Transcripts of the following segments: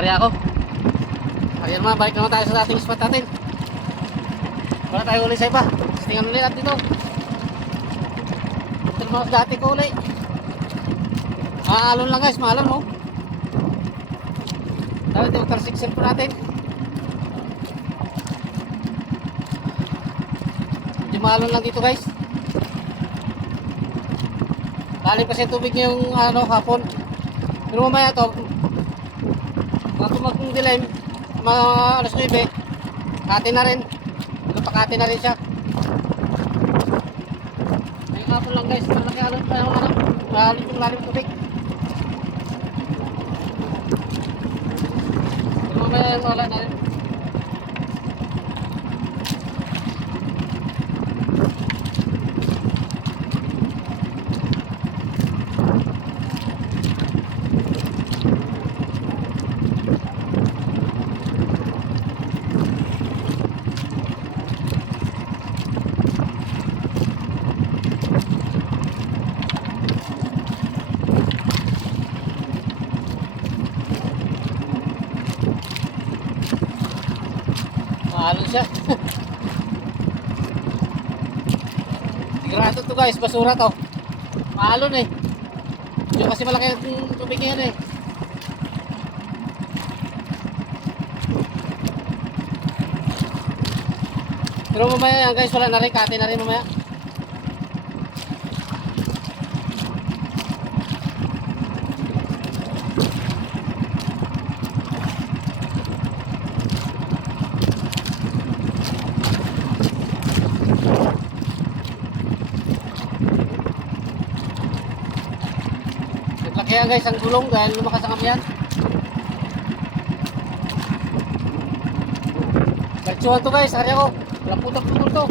karya ako. Ayan mga, balik naman tayo sa dating spot natin. Wala tayo uli sa iba. Tingnan ulit natin dito. Ito naman sa dati ko uli. Maalon lang guys, maalon mo. Dahil ito yung tarsixel po natin. Medyo maalon lang dito guys. Galing kasi tubig niya yung hapon. Pero mamaya ito, mga tumag-dilim, mga alas 9, kati na rin. Pakati na rin siya. Ayun hapon lang guys, malaki alon pa yung malalim yung lalim tubig. Pero mamaya yung wala na rin. Maalon siya. Sigurado to guys, basura to. Maalon eh. Yung kasi malaki yung tubig yan eh. Pero mamaya guys, wala na rin, kati na rin mamaya. Kaya guys, ang gulong dahil lumakas ang amyan. Kaltsuhan to guys, harya ko. Walang putak-putak to.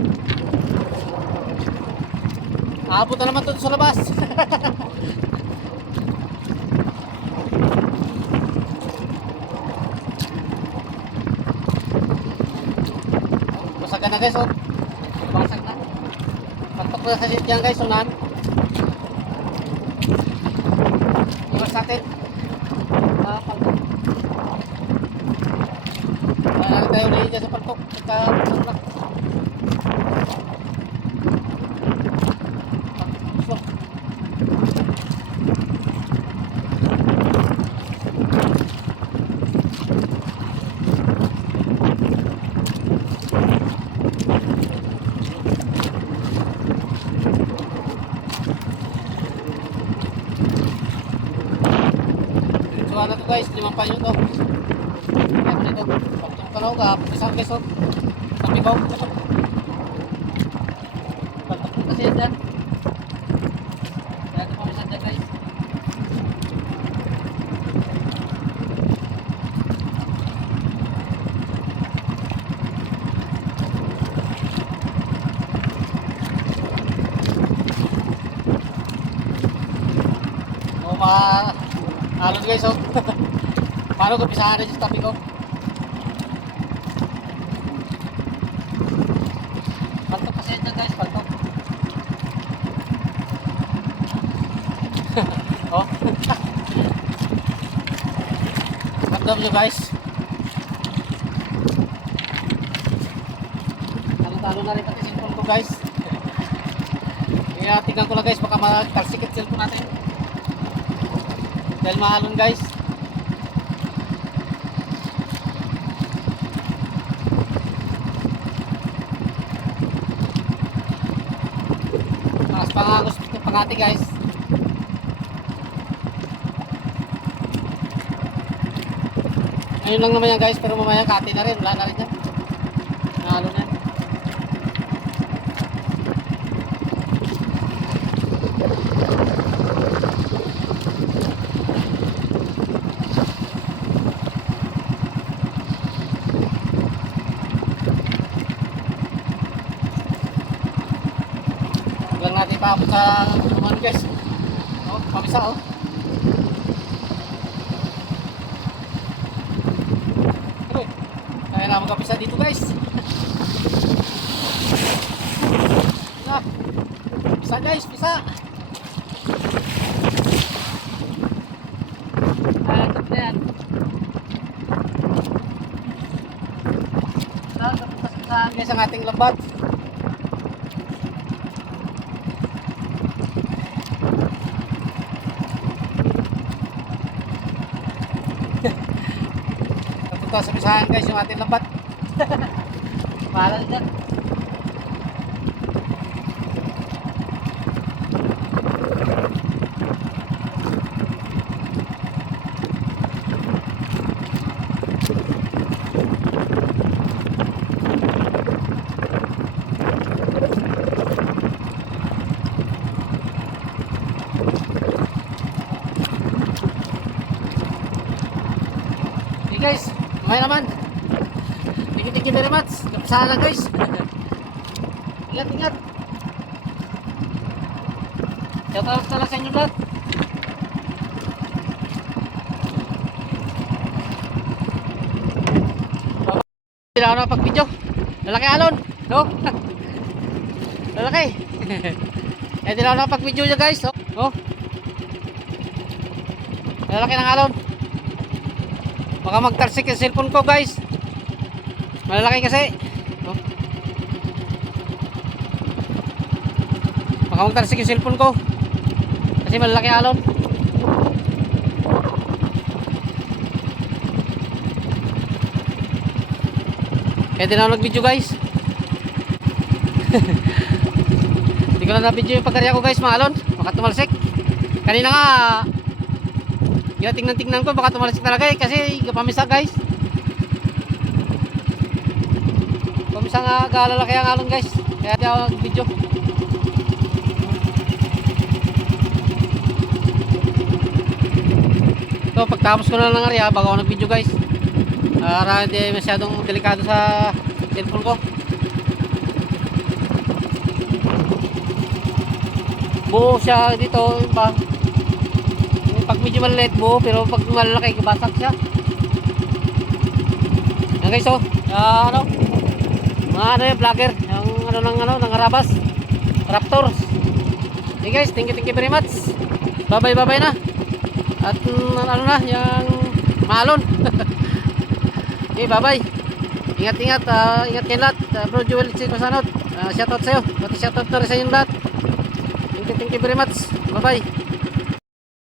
Aabot na naman to sa labas. Basag na guys, oh. Basag na. Pantok na kasi yan guys, unahan. Sa atin paltok. Wala tayo ulit dyan sa paltok. Ano to guys, 5 panyo to. Ano nito? Pagtong tanaw ka, isang keso. Tapi ko. Pagtong kasi yan dyan. Kaya ito pamisan dyan guys. Alon guys, oh. Paano ko pisahan na dyan sa tabi ko? Paltok kasi dyan guys, paltok. Oh. Ramdam nyo guys. Talo-talo na rin pati cellphone ko guys. Kaya tingnan ko lang guys, baka mag-talsikit cellphone natin. Dahil mahalon guys. Mas pangagos ito pangati guys. Ayun lang naman yan guys, pero mamaya kati na rin, wala na rin yan. Mahalon yan. Huwag natin paabot sa ano guys. Oh, pamisa oh. Kaya na magkapisa dito guys. Pisa guys, pisa. Ito na yan. guys ang ating lambat. Napunta sa pisahan guys yung ating lambat. Pahalan dyan. Okay guys, mamaya naman. Thank you very much. Kapisahan lang guys. Ingat, ingat. Shout out na lang sa inyo lahat. Hindi na ako nakapag-video. Lalaki alon. No? Lalaki. Hindi na ako nakapag-video niya guys. No? Lalaki ng alon. Baka magtarsik yung cellphone ko guys. Malalaki kasi. Oh. Baka magtarsik yung cellphone ko. Kasi malalaki alon. Kaya din ako nag-video guys. Hindi ko lang na-video yung pagkarya ko guys mga alon. Baka tumalsik. Kanina nga tingnan ko baka tumalsik talaga eh. Kasi pamisa guys. Pamisa nga galalaki ang alon guys. Kaya di ako nag-video. So pagtapos ko na ng area bago ako nag-video guys. Para hindi masyadong delikado sa cellphone ko. Buo siya dito pa. Pag medyo maliit buo pero pag malalaki basag siya. Yan guys oh. Ano? Mga ano yung vlogger, yung ng Arabas. Raptors. Okay guys, thank you very much. Bye bye na. At ano na, yung malon. Okay, bye-bye. Ingat, ingat kayo lahat. Bro Joel, shoutout sa'yo. Pati shoutout na rin sa inyo lahat. Thank you very much. Bye-bye.